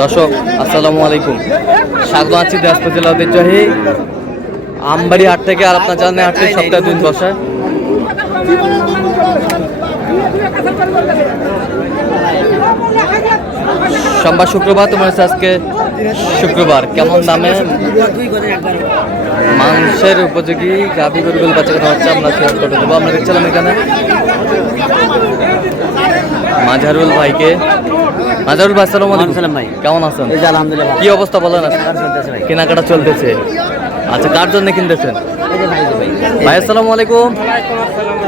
দর্শক আসসালামু আলাইকুম, স্বাগত আছি দিনাজপুর জেলা ঐতিহ্যবাহী আমবাড়ি হাট থেকে। আর আপনার জানেন হাটটি সপ্তাহে 2 দিন বসে। সোমবার শুক্রবার, তোমার আজকে শুক্রবার। কেমন দামে মাংসের উপযোগী গাভী গরুগুলো বাচ্চা কথা হচ্ছে আমরা শেয়ার করে দেবো। আমরা দেখছিলাম এখানে মাঝারুল ভাইকে। মাঝারুল ভাই আসসালামু আলাইকুম ভাই, কেমন আছেন? আলহামদুলিল্লাহ। কি অবস্থা বলেন? কেনাকাটা চলতেছে। আচ্ছা, কার জন্য কিনতেছেন? ভাই আসসালামু আলাইকুম,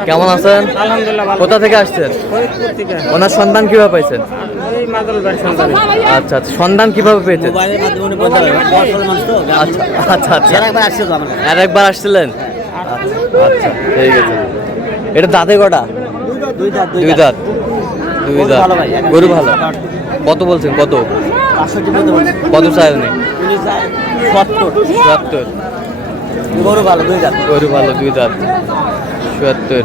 কেমন আছেন? কোথা থেকে আসছেন? ওনার সন্ধান কিভাবে পাইছেন? আচ্ছা আচ্ছা, সন্ধান কিভাবে পেয়েছেন? আচ্ছা আচ্ছা আচ্ছা, আর একবার আসছিলেন? আচ্ছা ঠিক আছে। এটা দাঁতে কটা? দুই দাঁত। গরু ভালো। কত বলছেন? কত কত চাই? নেই 70। গরু ভালো 2 দাঁত। 70।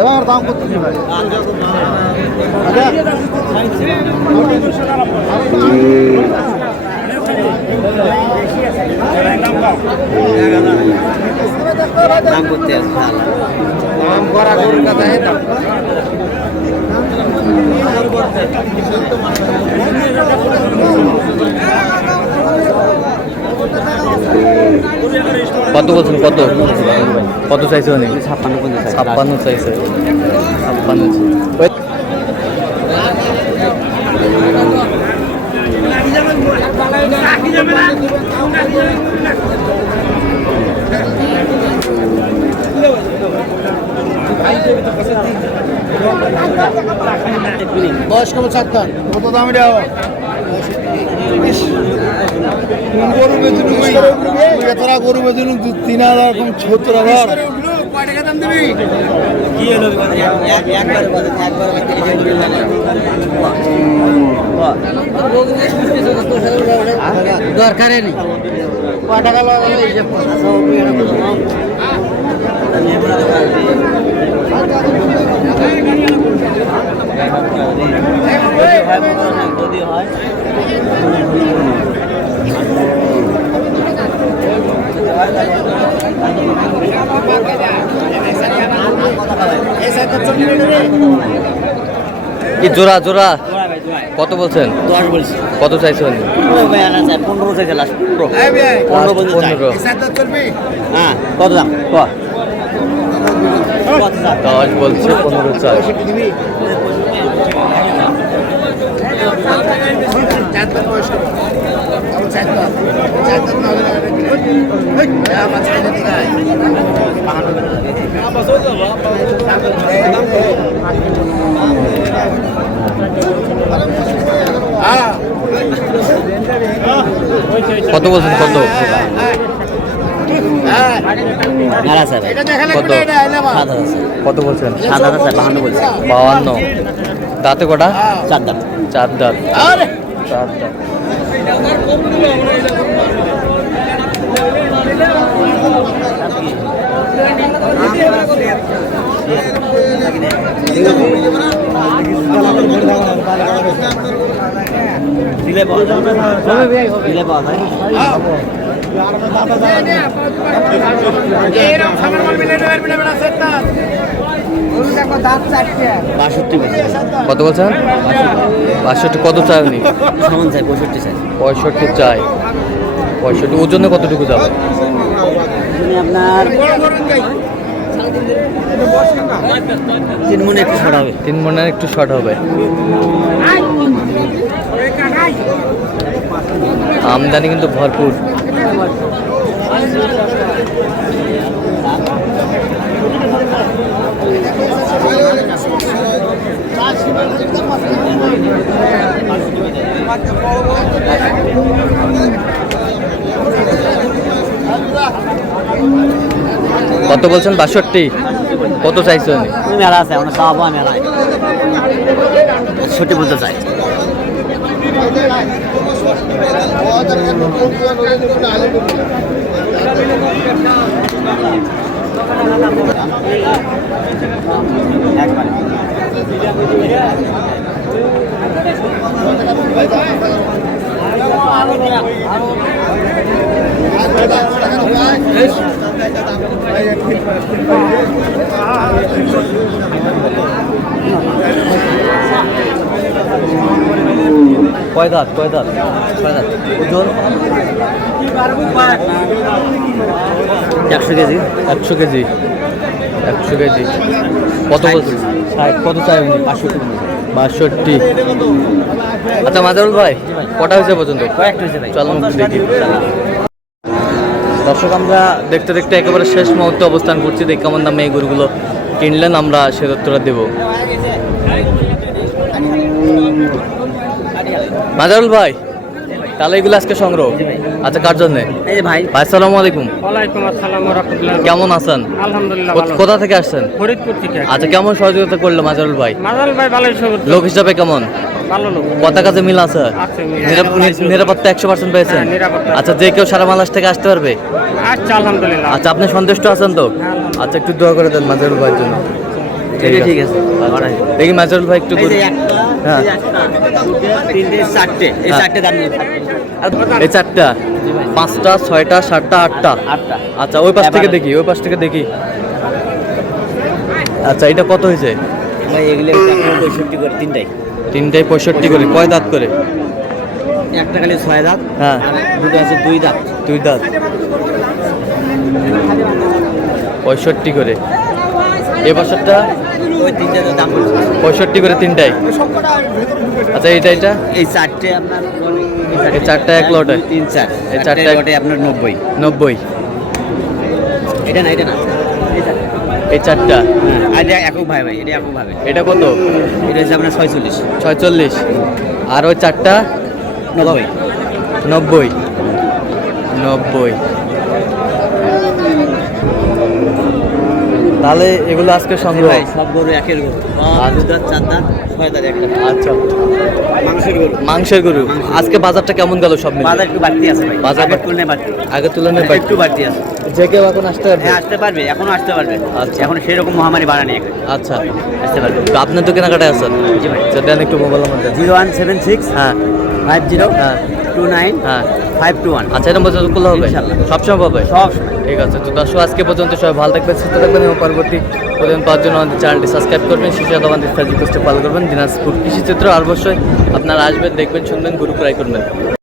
এবার দাম করতেছি ভাই। দাম করতে দাম করা গরুর কথা। কত বলছেন? কত চাইছে? 56 চাইছে। 56। বয়স কত? 70। কত দাম এটা? গরু বেচুন এতটা গরু বেচুন 3000 কম 70000। কয় টাকা দাম দিবি? কি হলো? দরকারে নেই। কয় টাকা যদি হয় কি জোড়া কত বলছেন? 10 বলছি। কত চাইছেন? 15 চাইছে লাস্ট। 15 হ্যাঁ। কত দাম? 10 বলছে, 15 চাই। কত বলছেন? কত কত বলছেন? 52 বলছে। 52। দাঁতে কটা? 4 দাম। 4 দাঁত। দিলে পাওয়া যায়। কত বলছেন? 62। কত চাই উনি? সমান চাই 65 চাই। 65 চাই। 65 ওজনে কতটুকু যাবে? আপনার 3 মনে একটু শর্ট হবে। 3 মনের একটু শর্ট হবে। আমদানি কিন্তু ভরপুর। কত বলছেন? 62। কত চাইছেন? মেলা আছে আমরা খাওয়াবো মেলায় 60 বলতে চাই। কয় দাঁত? কয় দাঁত? ওজন? 100 কেজি। 100 কেজি। 100 কেজি। কত বলছেন? 60। কত চাই? 62। আচ্ছা মাজারুল ভাই, কটা হয়েছে পর্যন্ত? কয়েকটা হয়েছে ভাই। চলুন একটু দেখি। দর্শক, আমরা দেখতে দেখতে একেবারে শেষ মুহূর্তে অবস্থান করছি। দেখি কেমন দামে এই গরুগুলো কিনলেন, আমরা সে তথ্যটা দেবো। মাজারুল ভাই, তাহলে এগুলো আজকে সংগ্রহ। আচ্ছা, কার জন্য? এই যে ভাই। ভাই আসসালামু আলাইকুম। ওয়ালাইকুম আসসালাম ওয়া রাহমাতুল্লাহ। কেমন আছেন? আলহামদুলিল্লাহ ভালো। কোথা থেকে আসছেন? ফরিদপুর থেকে। আচ্ছা, কেমন সহযোগিতা করলো মাজারুল ভাই? মাজাল ভাই ভালোই সবুজ। লোক হিসাবে কেমন? ভালো লোক। কথা কাজে মিল আছে? আছে মিল। নিরাপত্তা 100% পেয়েছেন? হ্যাঁ, নিরাপত্তা। আচ্ছা, যে কেউ সারা বাংলাদেশ থেকে আসতে পারবে? আচ্ছা আলহামদুলিল্লাহ। আচ্ছা, আপনি সন্তুষ্ট আছেন তো? আচ্ছা, একটু দোয়া করে দেন মাজারুল ভাইয়ের জন্য। ঠিক আছে। আচ্ছা, দেখি মাজারুল ভাই একটু এই যে একটা, হ্যাঁ। এই যে একটা, দুটো, তিনটে, চারটে। এই হ্যাঁ। চারটে দাম নিয়ে এই 4টা, 5টা, 6টা, 7টা, 8টা। 8টা। আচ্ছা, ওই পাশ থেকে এবারে- দেখি, ওই পাশ থেকে দেখি। আচ্ছা, এটা কত হয়েছে? ভাই এগুলো 65 করে তিনটাই। তিনটায় 65 করে। কয় দাঁত করে? একটা খালি 6 দাঁত। হ্যাঁ। আর দুটো আছে 2 দাঁত। 2 দাঁত। 65 করে। এ বছরটা ওই তিনটে দাম বলছি। 65 করে তিনটাই। আচ্ছা, এটা এই চারটে আপনার এই 4টা এক লটে? 3 4। এই এই চারটে চারটে লটে আপনার 90। 90। এটা না, এটা না। এই চারটে। এই 4টা। আর এটা একক ভাই ভাই, এটা একক ভাবে। এটা কত? এটা হচ্ছে আপনার 46। 46। আর ওই 4টা 90। 90। 90। তাহলে এগুলো আজকে সংগ্রহ। ভাই সব গরু একের গরু। আর 2 দাঁত 4 দাঁত 6 দাঁত একটা। আচ্ছা, মাংসের গরু। মাংসের গরু। আজকে বাজারটা কেমন গেল সব মিলে? বাজার একটু বাড়তি আছে ভাই। বাজার আগের তুলনায় বাড়তি। আগের তুলনায় বাড়তি। একটু বাড়তি আছে। যে কেউ এখন আসতে পারবে? হ্যাঁ আসতে পারবে, এখনো আসতে পারবে। আচ্ছা। এখন সেরকম মহামারী বাড়া নেই। আচ্ছা, আসতে পারবে। তো আপনি তো কেনাকাটায় আছেন। জি ভাই। দেন একটু মোবাইলের মধ্যে। 0176 হ্যাঁ 50 হ্যাঁ 29 হ্যাঁ। 521। আচ্ছা, এটা মধ্যে করলে হবে? ইনশাআল্লাহ। সবসময় পাবে? সব ঠিক আছে। তো দর্শক, আজকে পর্যন্ত সবাই ভালো থাকবেন, সুস্থ থাকবেন এবং পরবর্তী প্রতিদিন পাওয়ার জন্য আমাদের চ্যানেলটি সাবস্ক্রাইব করবেন। শিশু দোকান রিকোয়েস্টে ফলো করবেন। দিনাজপুর কৃষি চিত্র। আর অবশ্যই আপনারা আসবেন, দেখবেন, শুনবেন, গরু ক্রয় করবেন।